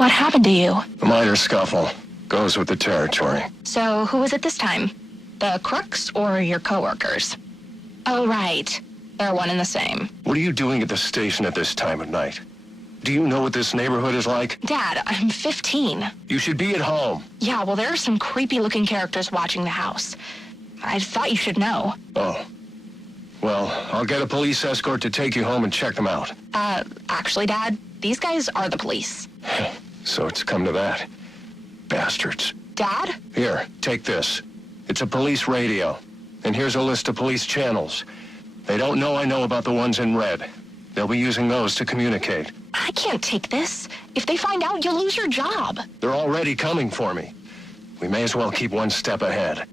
What happened to you? A minor scuffle. Goes with the territory. So, who was it this time? The crooks or your coworkers? Oh, right. They're one and the same. What are you doing at the station at this time of night? Do you know what this neighborhood is like? Dad, I'm 15. You should be at home. Yeah, well, there are some creepy-looking characters watching the house. I thought you should know. Oh. Well, I'll get a police escort to take you home and check them out. Actually, Dad, these guys are the police. So it's come to that. Bastards. Dad? Here, take this. It's a police radio. And here's a list of police channels. They don't know I know about the ones in red. They'll be using those to communicate. I can't take this. If they find out, you'll lose your job. They're already coming for me. We may as well keep one step ahead.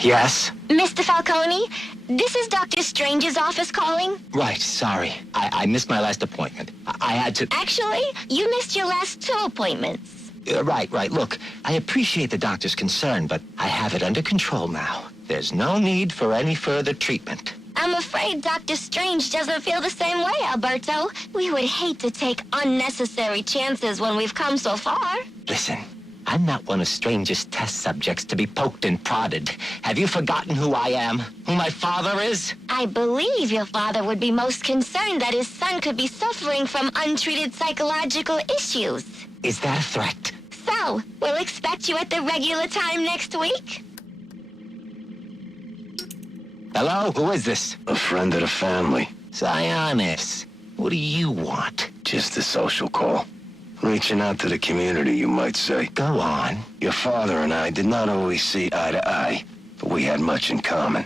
Yes? Mr. Falcone, this is Dr. Strange's office calling. Right, sorry. I missed my last appointment. I had to... Actually, you missed your last 2 appointments. Right. Look, I appreciate the doctor's concern, but I have it under control now. There's no need for any further treatment. I'm afraid Dr. Strange doesn't feel the same way, Alberto. We would hate to take unnecessary chances when we've come so far. Listen, I'm not one of Strange's test subjects to be poked and prodded. Have you forgotten who I am? Who my father is? I believe your father would be most concerned that his son could be suffering from untreated psychological issues. Is that a threat? So, we'll expect you at the regular time next week? Hello? Who is this? A friend of the family. Sionis. What do you want? Just a social call. Reaching out to the community, you might say. Go on. Your father and I did not always see eye to eye, but we had much in common.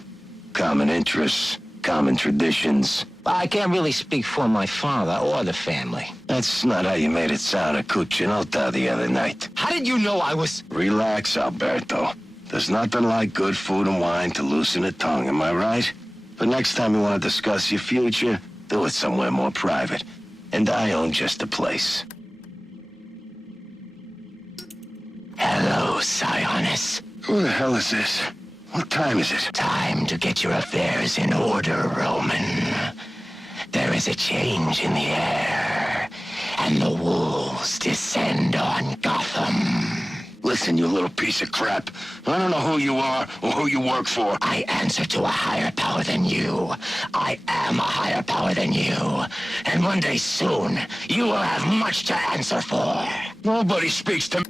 Common interests, common traditions. I can't really speak for my father or the family. That's not how you made it sound at Cuccinota the other night. How did you know I was... Relax, Alberto. There's nothing like good food and wine to loosen the tongue, am I right? But next time you want to discuss your future, do it somewhere more private. And I own just the place. Hello, Sionis. Who the hell is this? What time is it? Time to get your affairs in order, Roman. There is a change in the air, and the wolves descend on Gotham. Listen, you little piece of crap. I don't know who you are or who you work for. I answer to a higher power than you. I am a higher power than you. And one day soon, you will have much to answer for. Nobody speaks to me.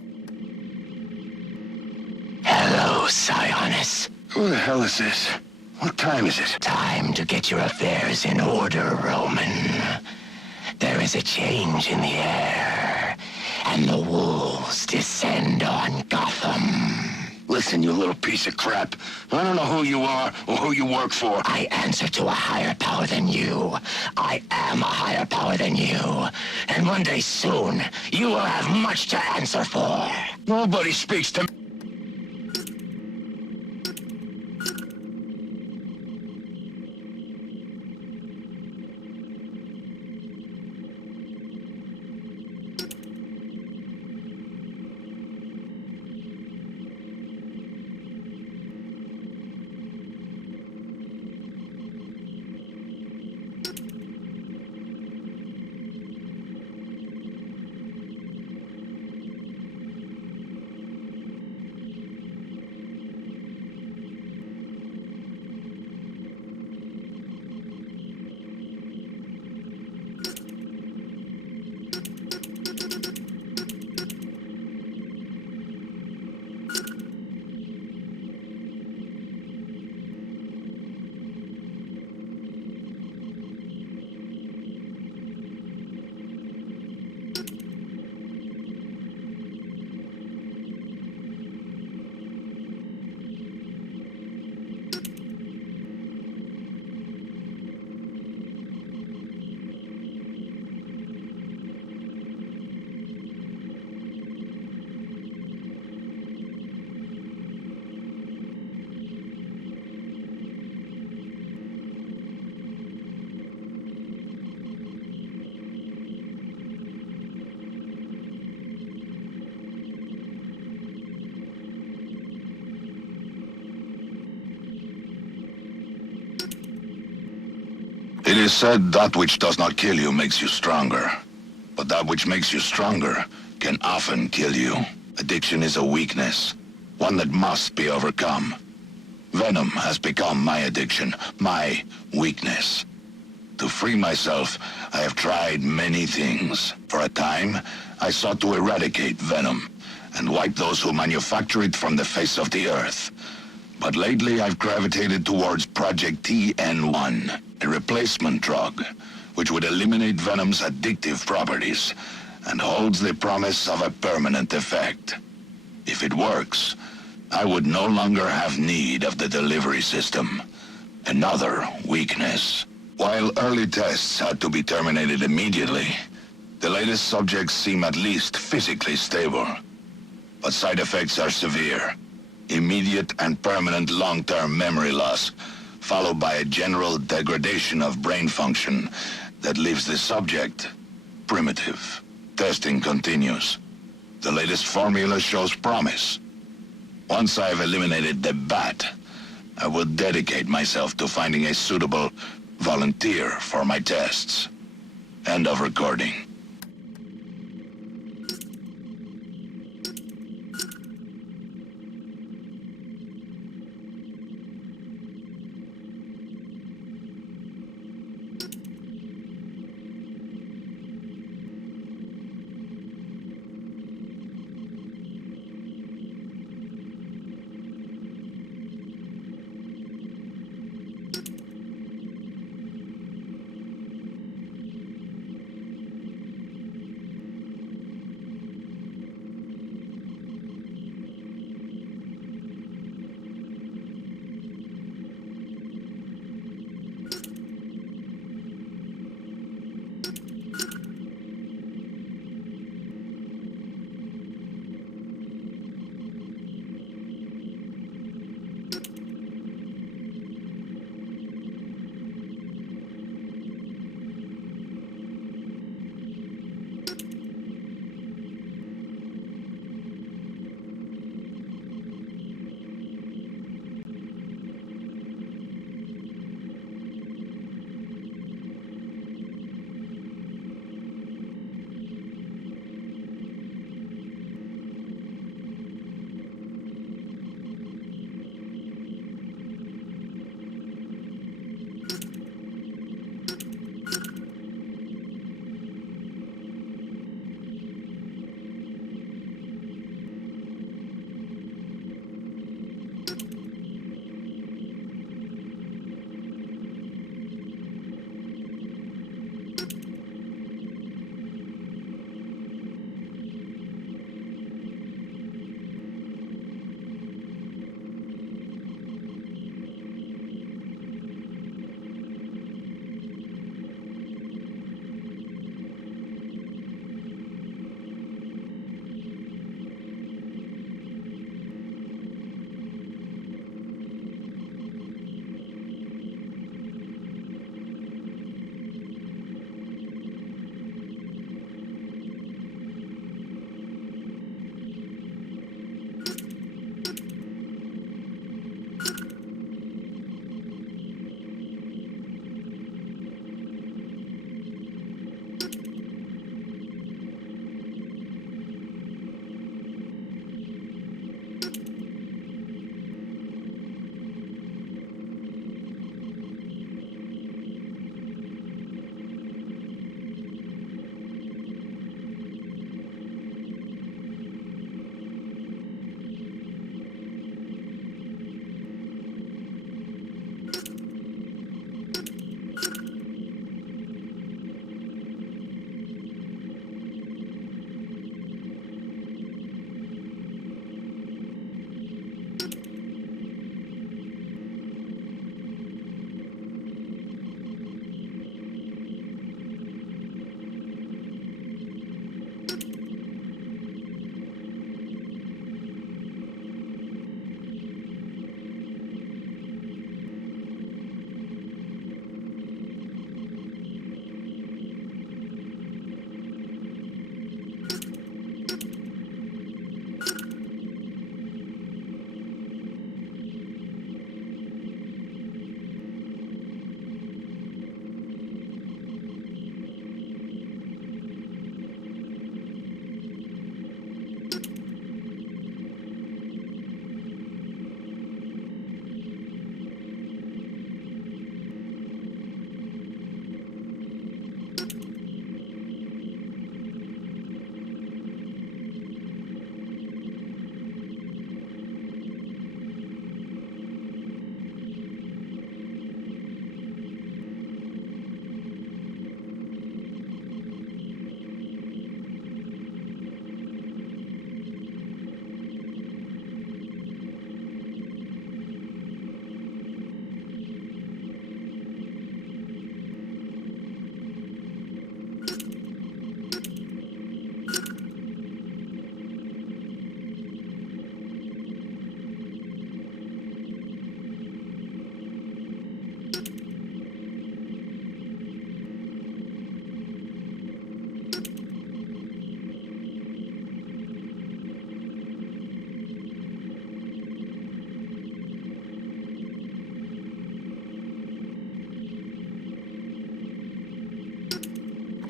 Hello, Sionis. Who the hell is this? What time is it? Time to get your affairs in order, Roman. There is a change in the air, and the wolves descend on Gotham. Listen, you little piece of crap. I don't know who you are or who you work for. I answer to a higher power than you. I am a higher power than you. And one day soon, you will have much to answer for. Nobody speaks to me. It is said that which does not kill you makes you stronger. But that which makes you stronger can often kill you. Addiction is a weakness, one that must be overcome. Venom has become my addiction, my weakness. To free myself, I have tried many things. For a time, I sought to eradicate Venom and wipe those who manufacture it from the face of the earth. But lately I've gravitated towards Project TN1, a replacement drug, which would eliminate Venom's addictive properties and holds the promise of a permanent effect. If it works, I would no longer have need of the delivery system. Another weakness. While early tests had to be terminated immediately, the latest subjects seem at least physically stable. But side effects are severe. Immediate and permanent long-term memory loss, followed by a general degradation of brain function that leaves the subject primitive. Testing continues. The latest formula shows promise. Once I've eliminated the bat, I will dedicate myself to finding a suitable volunteer for my tests. End of recording.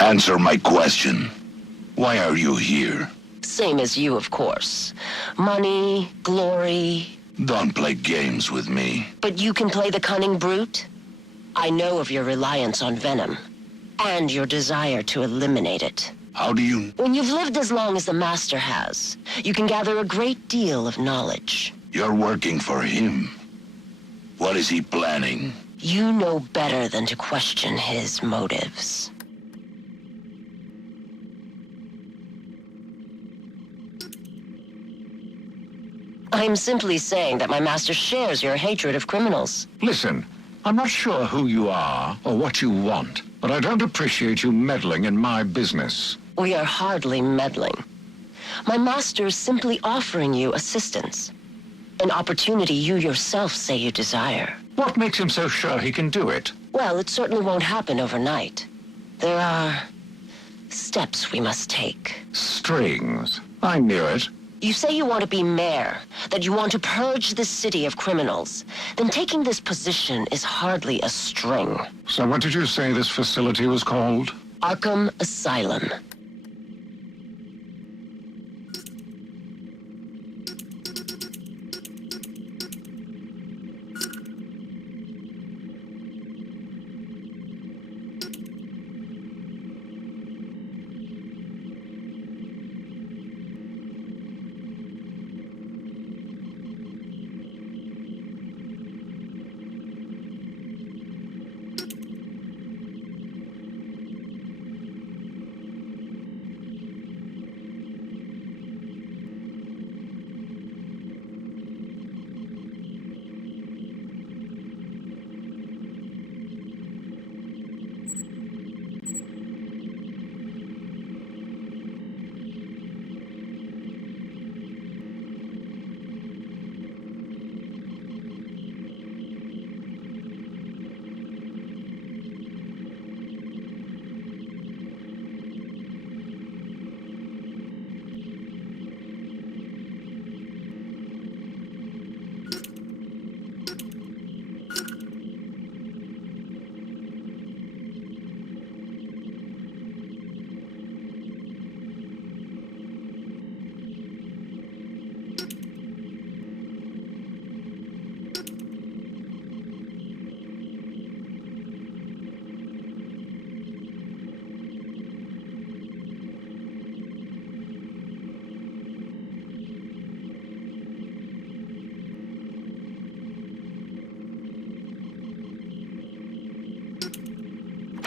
Answer my question. Why are you here? Same as you, of course. Money, glory. Don't play games with me. But you can play the cunning brute? I know of your reliance on venom, and your desire to eliminate it. How do you... When you've lived as long as the Master has, you can gather a great deal of knowledge. You're working for him. What is he planning? You know better than to question his motives. I'm simply saying that my master shares your hatred of criminals. Listen, I'm not sure who you are or what you want, but I don't appreciate you meddling in my business. We are hardly meddling. My master is simply offering you assistance. An opportunity you yourself say you desire. What makes him so sure he can do it? Well, it certainly won't happen overnight. There are steps we must take. Strings. I knew it. You say you want to be mayor, that you want to purge the city of criminals. Then taking this position is hardly a string. So what did you say this facility was called? Arkham Asylum.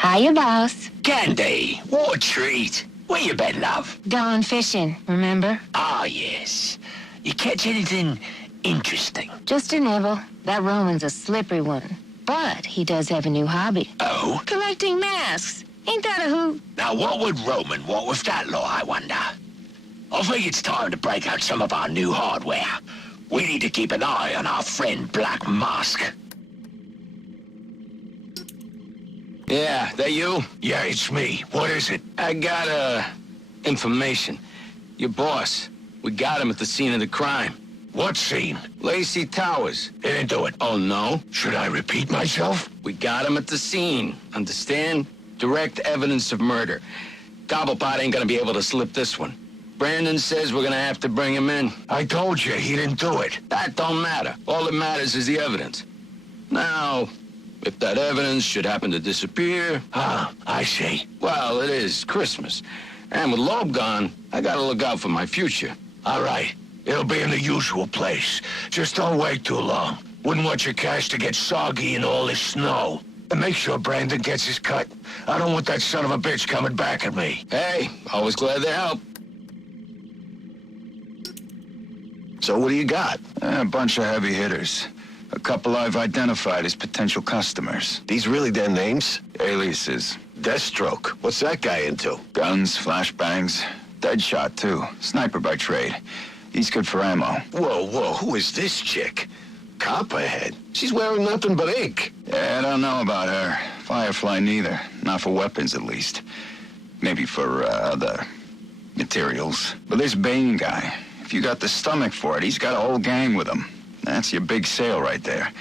Hiya, boss. Candy, what a treat. Where you been, love? Gone fishing, remember? Ah, yes. You catch anything interesting? Just a nibble. That Roman's a slippery one. But he does have a new hobby. Oh? Collecting masks. Ain't that a hoot? Now, what would Roman want with that law, I wonder? I think it's time to break out some of our new hardware. We need to keep an eye on our friend Black Mask. Yeah, that you? Yeah, it's me. What is it? I got, information. Your boss. We got him at the scene of the crime. What scene? Lacey Towers. He didn't do it. Oh, no? Should I repeat myself? We got him at the scene. Understand? Direct evidence of murder. Cobblepot ain't gonna be able to slip this one. Brandon says we're gonna have to bring him in. I told you, he didn't do it. That don't matter. All that matters is the evidence. Now, if that evidence should happen to disappear... Ah, I see. Well, it is Christmas. And with Loeb gone, I gotta look out for my future. All right. It'll be in the usual place. Just don't wait too long. Wouldn't want your cash to get soggy in all this snow. And make sure Brandon gets his cut. I don't want that son of a bitch coming back at me. Hey, always glad to help. So what do you got? A bunch of heavy hitters. A couple I've identified as potential customers. These really their names? Aliases. Deathstroke. What's that guy into? Guns, flashbangs. Deadshot, too. Sniper by trade. He's good for ammo. Whoa, who is this chick? Copperhead. She's wearing nothing but ink. Yeah, I don't know about her. Firefly neither. Not for weapons, at least. Maybe for, other materials. But this Bane guy, if you got the stomach for it, he's got a whole gang with him. That's your big sale right there.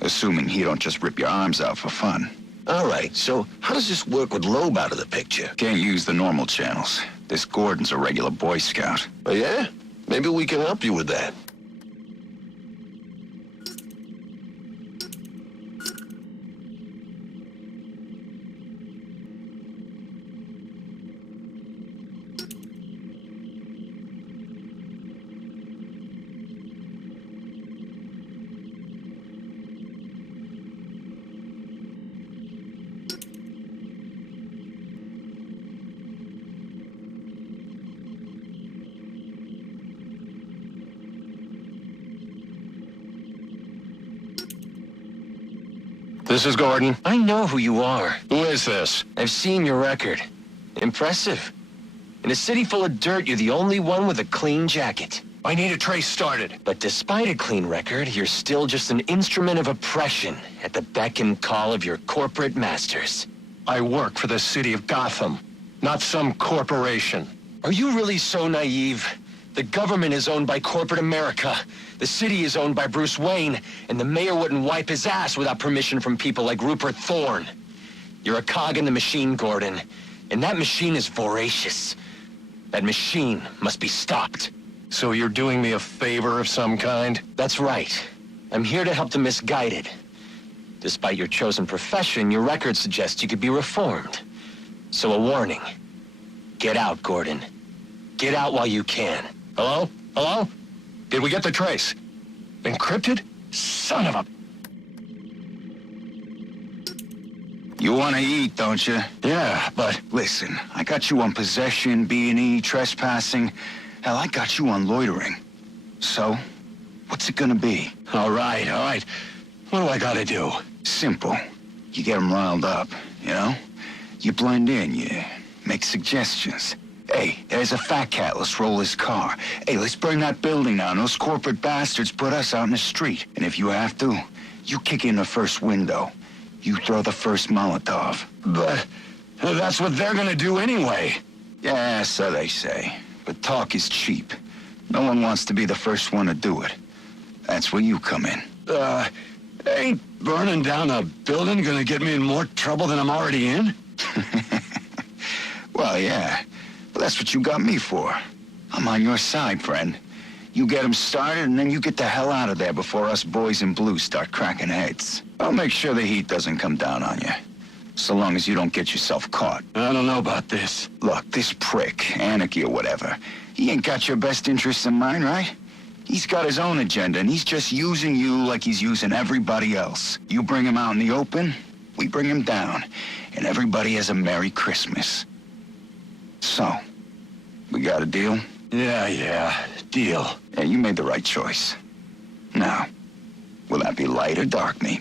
Assuming he don't just rip your arms out for fun. All right, so how does this work with Loeb out of the picture? Can't use the normal channels. This Gordon's a regular Boy Scout. Oh, yeah? Maybe we can help you with that. This is Gordon. I know who you are. Who is this? I've seen your record. Impressive. In a city full of dirt, you're the only one with a clean jacket. I need a trace started. But despite a clean record, you're still just an instrument of oppression at the beck and call of your corporate masters. I work for the city of Gotham, not some corporation. Are you really so naive? The government is owned by corporate America. The city is owned by Bruce Wayne, and the mayor wouldn't wipe his ass without permission from people like Rupert Thorne. You're a cog in the machine, Gordon, and that machine is voracious. That machine must be stopped. So you're doing me a favor of some kind? That's right. I'm here to help the misguided. Despite your chosen profession, your record suggests you could be reformed. So a warning. Get out, Gordon. Get out while you can. Hello? Hello? Did we get the trace? Encrypted? Son of a... You want to eat, don't you? Yeah, but... Listen, I got you on possession, B&E, trespassing. Hell, I got you on loitering. So, what's it gonna be? All right, all right. What do I gotta do? Simple. You get them riled up, you know? You blend in, you make suggestions. Hey, there's a fat cat, let's roll his car. Hey, let's burn that building down. Those corporate bastards put us out in the street. And if you have to, you kick in the first window. You throw the first Molotov. But that's what they're gonna do anyway. Yeah, so they say. But talk is cheap. No one wants to be the first one to do it. That's where you come in. Ain't burning down a building gonna get me in more trouble than I'm already in? Well, yeah. But that's what you got me for. I'm on your side, friend. You get them started, and then you get the hell out of there before us boys in blue start cracking heads. I'll make sure the heat doesn't come down on you. So long as you don't get yourself caught. I don't know about this. Look, this prick, Anarchy or whatever, he ain't got your best interests in mind, right? He's got his own agenda, and he's just using you like he's using everybody else. You bring him out in the open, we bring him down, and everybody has a Merry Christmas. So, we got a deal? Yeah, deal. Yeah, you made the right choice. Now, will that be light or dark meat?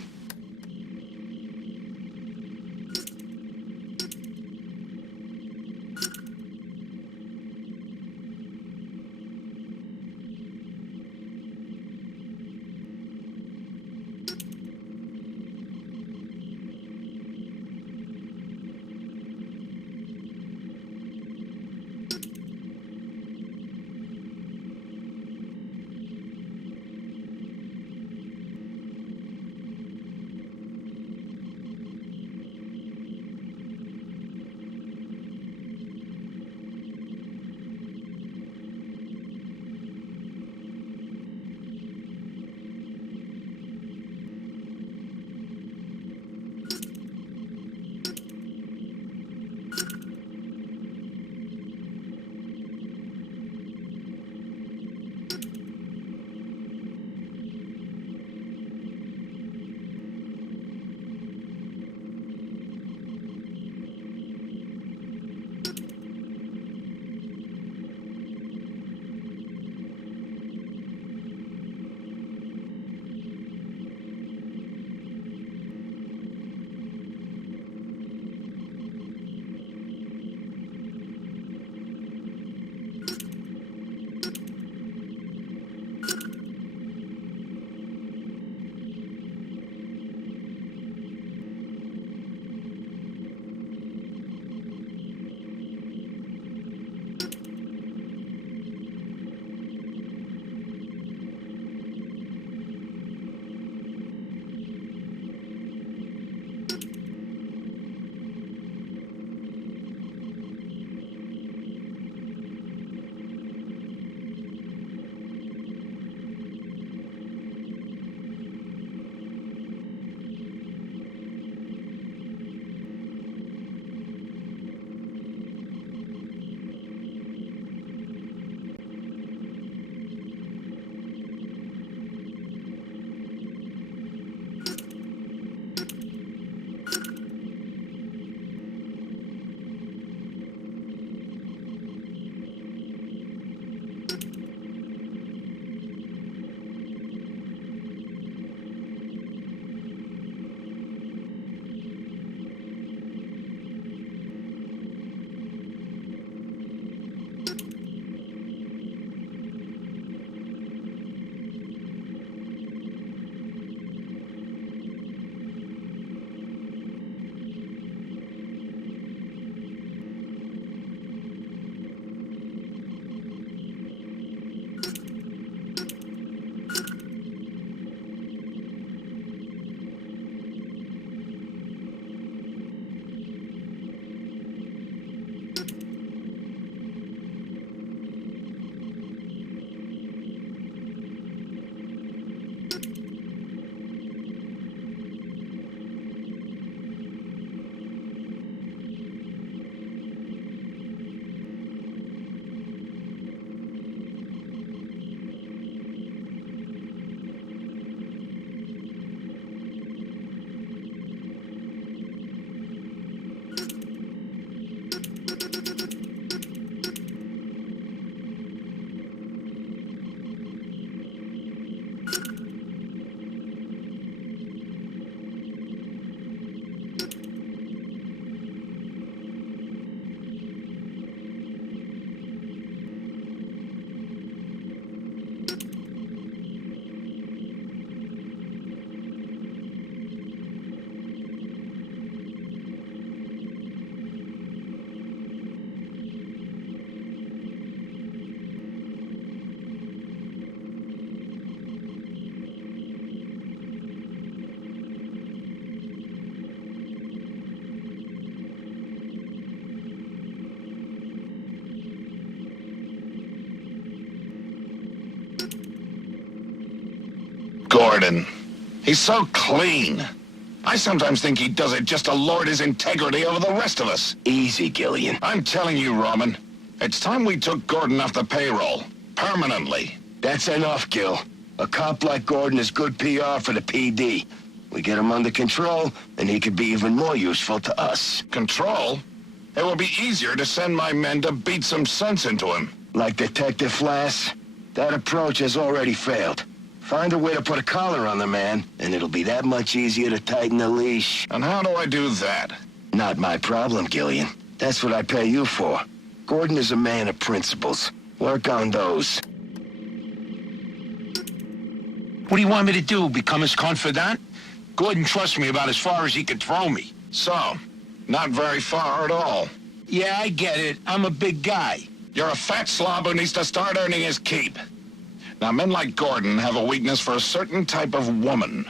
Gordon. He's so clean. I sometimes think he does it just to lord his integrity over the rest of us. Easy, Gillian. I'm telling you, Roman, it's time we took Gordon off the payroll. Permanently. That's enough, Gil. A cop like Gordon is good PR for the PD. We get him under control, and he could be even more useful to us. Control? It will be easier to send my men to beat some sense into him. Like Detective Flass, that approach has already failed. Find a way to put a collar on the man, and it'll be that much easier to tighten the leash. And how do I do that? Not my problem, Gillian. That's what I pay you for. Gordon is a man of principles. Work on those. What do you want me to do, become his confidant? Gordon trusts me about as far as he could throw me. So, not very far at all. Yeah, I get it. I'm a big guy. You're a fat slob who needs to start earning his keep. Now, men like Gordon have a weakness for a certain type of woman.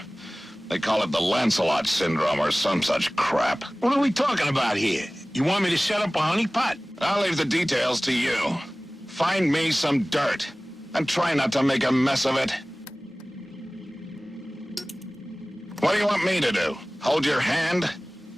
They call it the Lancelot syndrome or some such crap. What are we talking about here? You want me to set up a honeypot? I'll leave the details to you. Find me some dirt, and try not to make a mess of it. What do you want me to do? Hold your hand?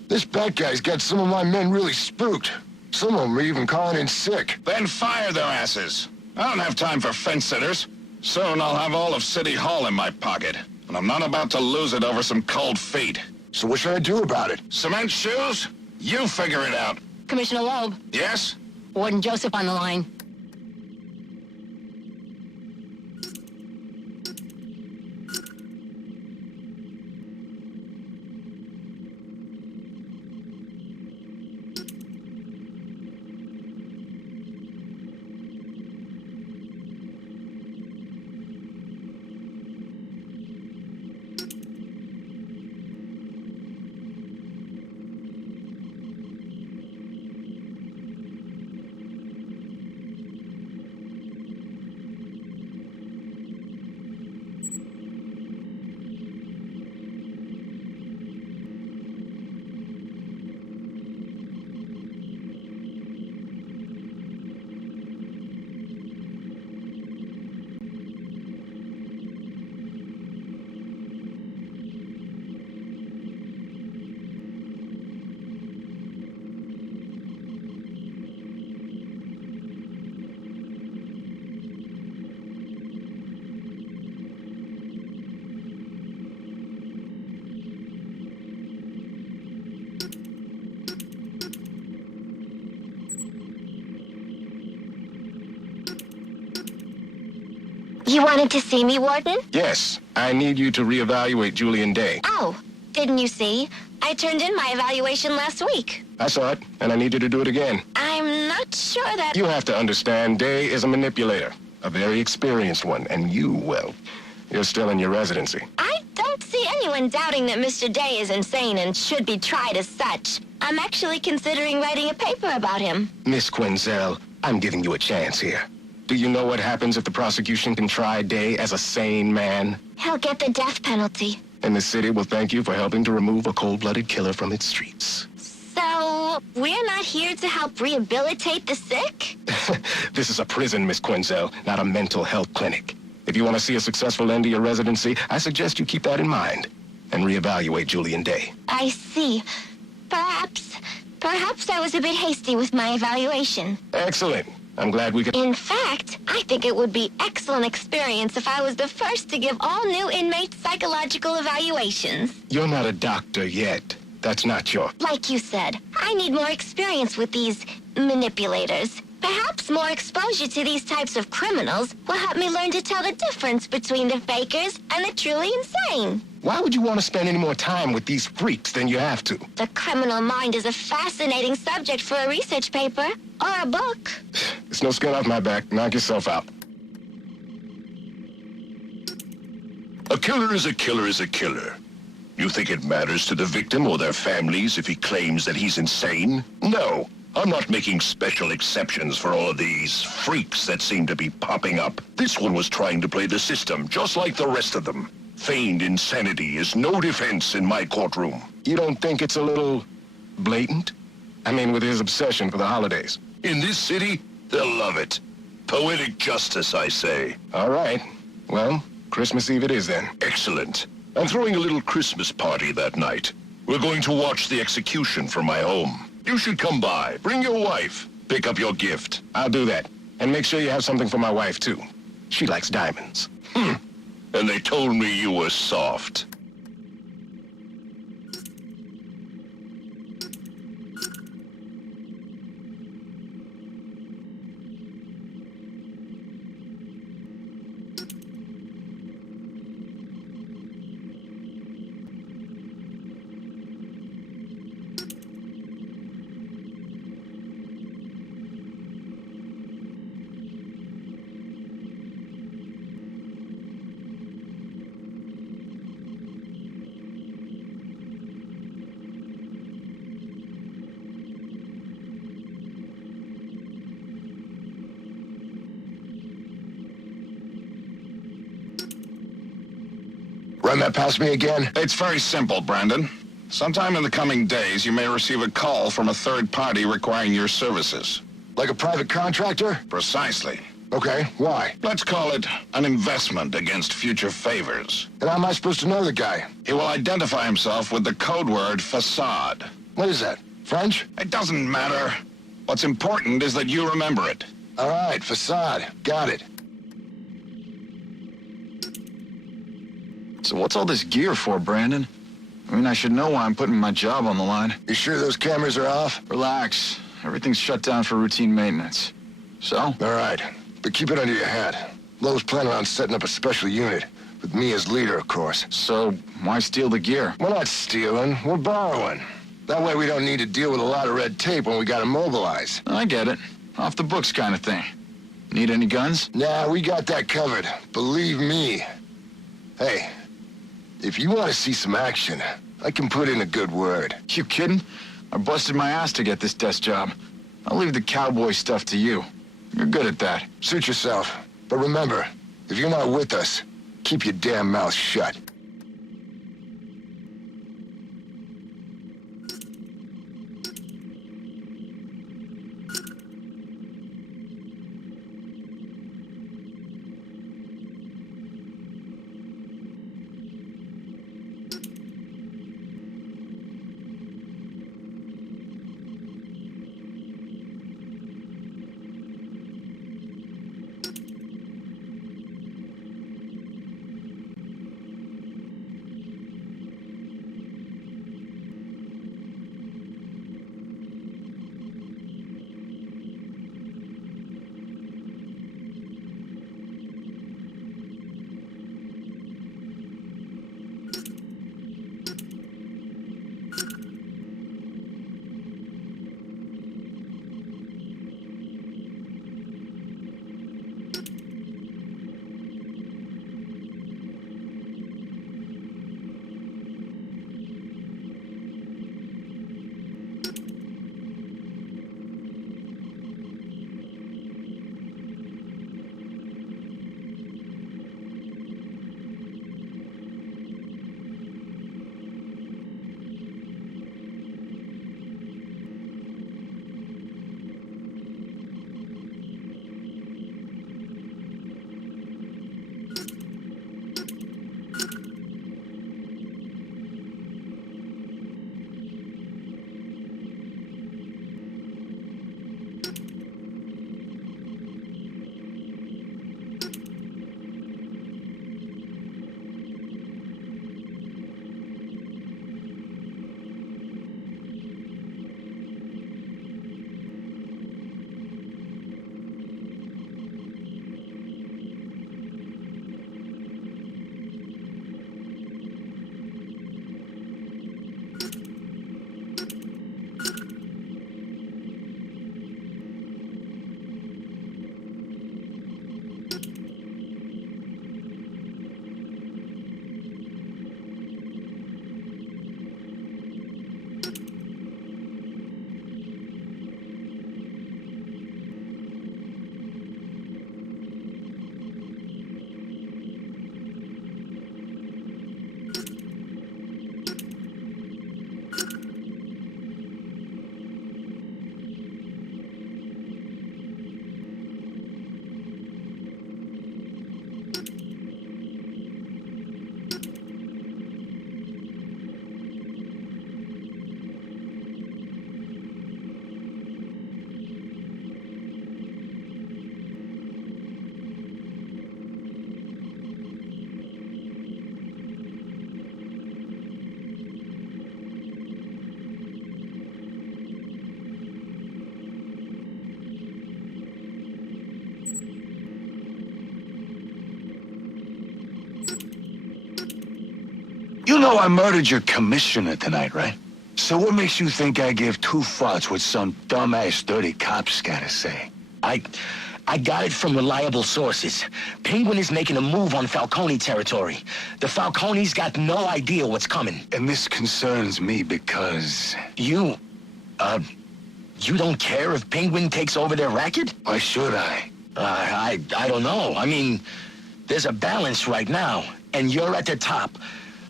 This bad guy's got some of my men really spooked. Some of them are even calling in sick. Then fire their asses. I don't have time for fence-sitters. Soon I'll have all of City Hall in my pocket, and I'm not about to lose it over some cold feet. So what should I do about it? Cement shoes? You figure it out. Commissioner Loeb, Yes? Warden Joseph on the line. You wanted to see me, Warden? Yes, I need you to reevaluate Julian Day. Oh, didn't you see? I turned in my evaluation last week. I saw it, and I need you to do it again. I'm not sure that... You have to understand, Day is a manipulator, a very experienced one, and you, well, you're still in your residency. I don't see anyone doubting that Mr. Day is insane and should be tried as such. I'm actually considering writing a paper about him. Miss Quinzel, I'm giving you a chance here. Do you know what happens if the prosecution can try Day as a sane man? He'll get the death penalty. And the city will thank you for helping to remove a cold-blooded killer from its streets. So, we're not here to help rehabilitate the sick? This is a prison, Miss Quinzel, not a mental health clinic. If you want to see a successful end to your residency, I suggest you keep that in mind and reevaluate Julian Day. I see. Perhaps I was a bit hasty with my evaluation. Excellent. I'm glad we could... In fact, I think it would be excellent experience if I was the first to give all new inmates psychological evaluations. You're not a doctor yet. That's not your... Like you said, I need more experience with these manipulators. Perhaps more exposure to these types of criminals will help me learn to tell the difference between the fakers and the truly insane. Why would you want to spend any more time with these freaks than you have to? The criminal mind is a fascinating subject for a research paper or a book. It's no skin off my back. Knock yourself out. A killer is a killer is a killer. You think it matters to the victim or their families if he claims that he's insane? No. I'm not making special exceptions for all of these freaks that seem to be popping up. This one was trying to play the system, just like the rest of them. Feigned insanity is no defense in my courtroom. You don't think it's a little blatant? I mean, with his obsession for the holidays. In this city, they'll love it. Poetic justice, I say. All right. Well, Christmas Eve it is then. Excellent. I'm throwing a little Christmas party that night. We're going to watch the execution from my home. You should come by. Bring your wife. Pick up your gift. I'll do that. And make sure you have something for my wife, too. She likes diamonds. And they told me you were soft. Run that past me again? It's very simple, Brandon. Sometime in the coming days, you may receive a call from a third party requiring your services. Like a private contractor? Precisely. Okay, why? Let's call it an investment against future favors. And how am I supposed to know the guy? He will identify himself with the code word facade. What is that? French? It doesn't matter. What's important is that you remember it. All right, facade. Got it. So what's all this gear for, Brandon? I mean, I should know why I'm putting my job on the line. You sure those cameras are off? Relax. Everything's shut down for routine maintenance. So? All right, but keep it under your hat. Lowe's planning on setting up a special unit, with me as leader, of course. So, why steal the gear? We're not stealing, we're borrowing. That way we don't need to deal with a lot of red tape when we gotta mobilize. I get it. Off the books kind of thing. Need any guns? Nah, we got that covered. Believe me. Hey, if you want to see some action, I can put in a good word. You kidding? I busted my ass to get this desk job. I'll leave the cowboy stuff to you. You're good at that. Suit yourself. But remember, if you're not with us, keep your damn mouth shut. You know I murdered your commissioner tonight, right? So what makes you think I give two farts what some dumbass dirty cop's gotta say? I got it from reliable sources. Penguin is making a move on Falcone territory. The Falcones got no idea what's coming. And this concerns me because... You don't care if Penguin takes over their racket? Why should I? I don't know. I mean, there's a balance right now, and you're at the top.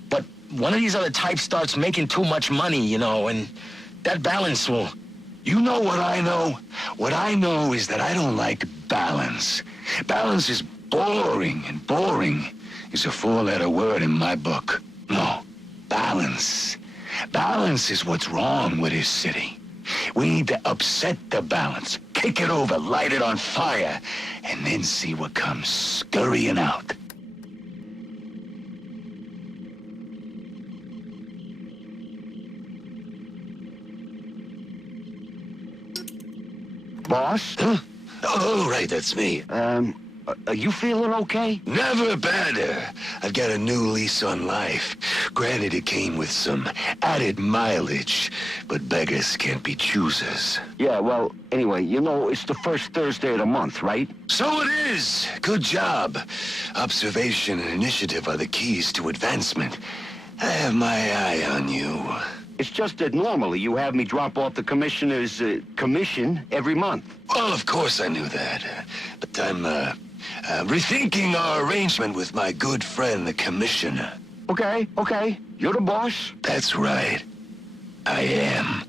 But one of these other types starts making too much money, you know, and that balance will... You know what I know? What I know is that I don't like balance. Balance is boring, and boring is a four-letter word in my book. No, balance. Balance is what's wrong with this city. We need to upset the balance, kick it over, light it on fire, and then see what comes scurrying out. Boss? Huh? Oh, right, that's me. Are you feeling okay? Never better. I've got a new lease on life. Granted, it came with some added mileage, but beggars can't be choosers. Yeah, well, anyway, you know, it's the first Thursday of the month, right? So it is. Good job. Observation and initiative are the keys to advancement. I have my eye on you. It's just that normally you have me drop off the commissioner's commission every month. Well, of course I knew that. But I'm rethinking our arrangement with my good friend, the commissioner. Okay. You're the boss? That's right. I am.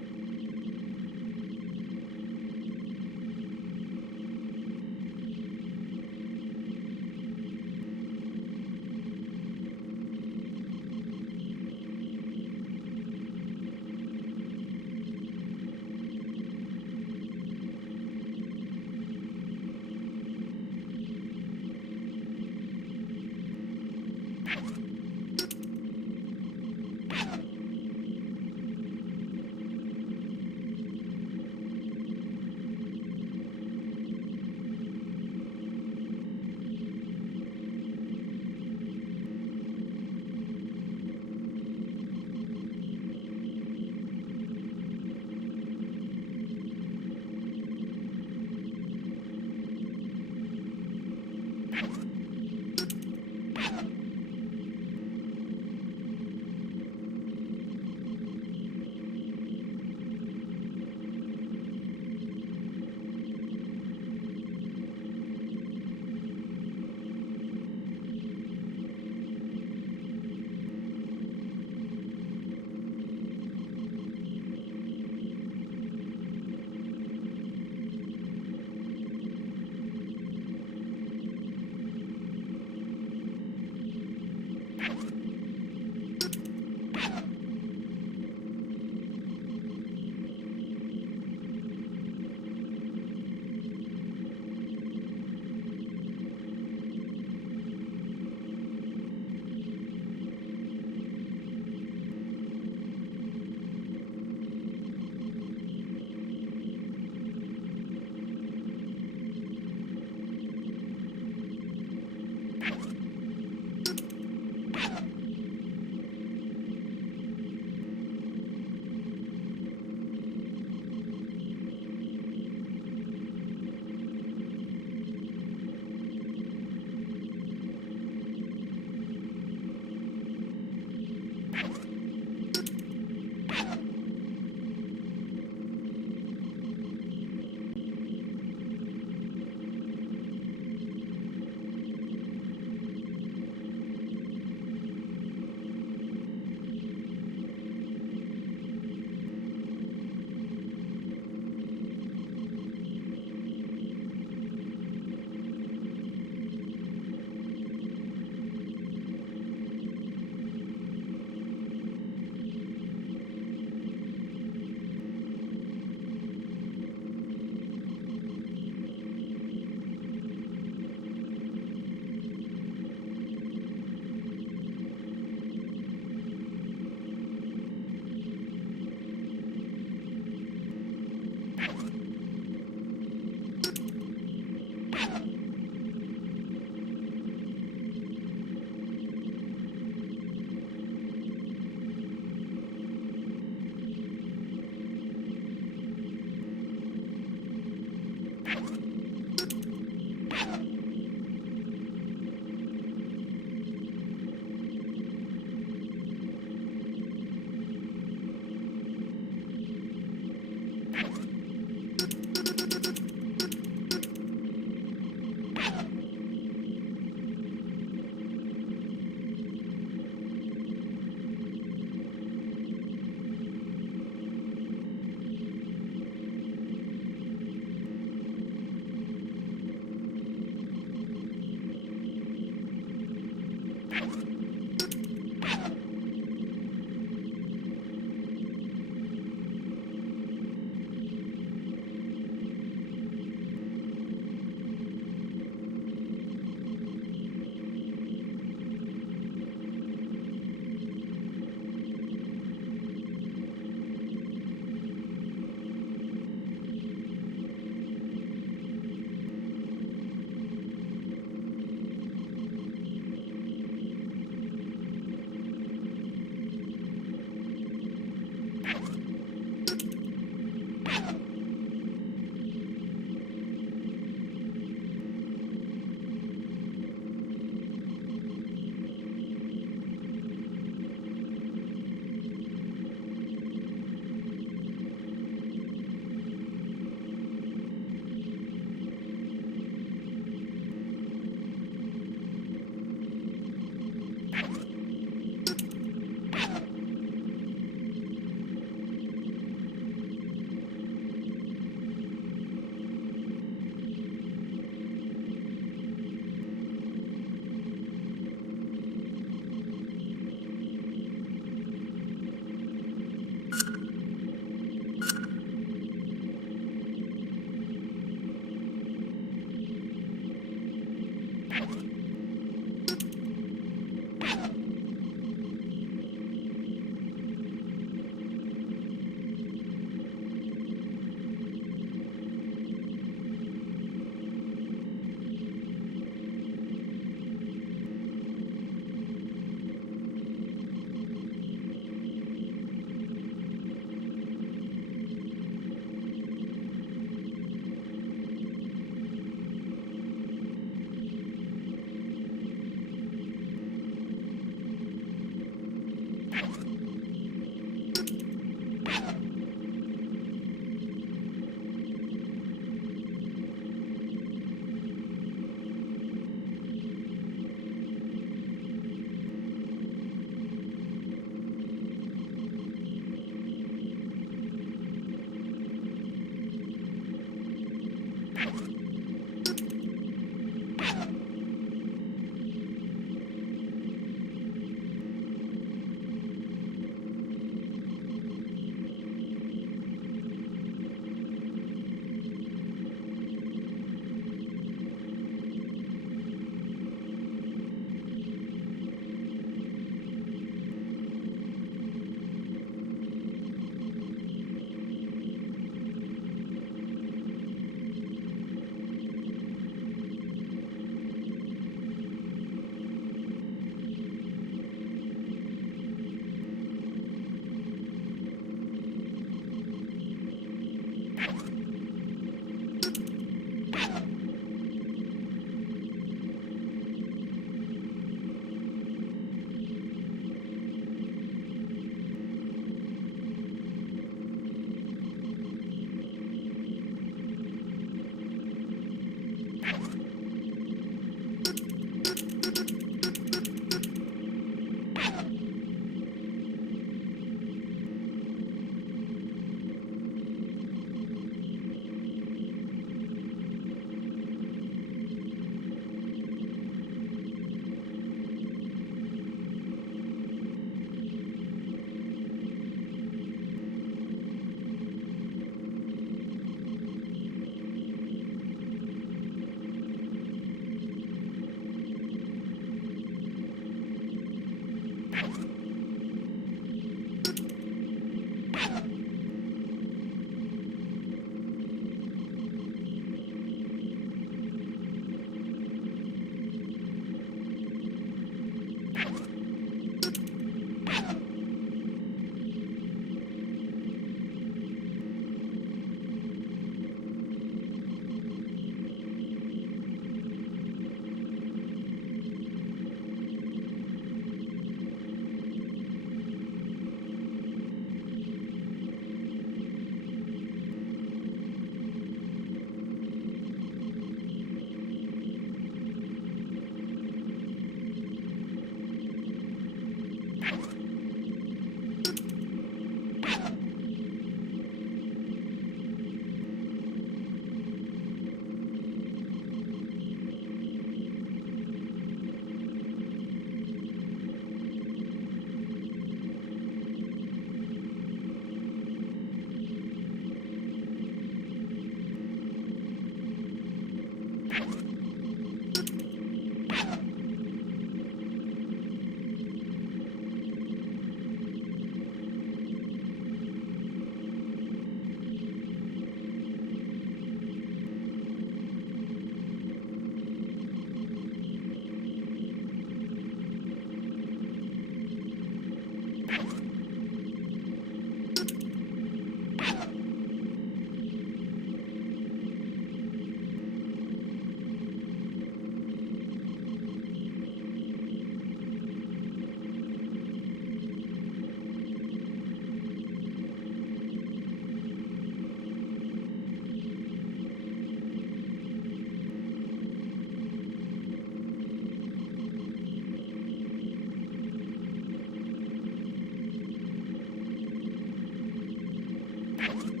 you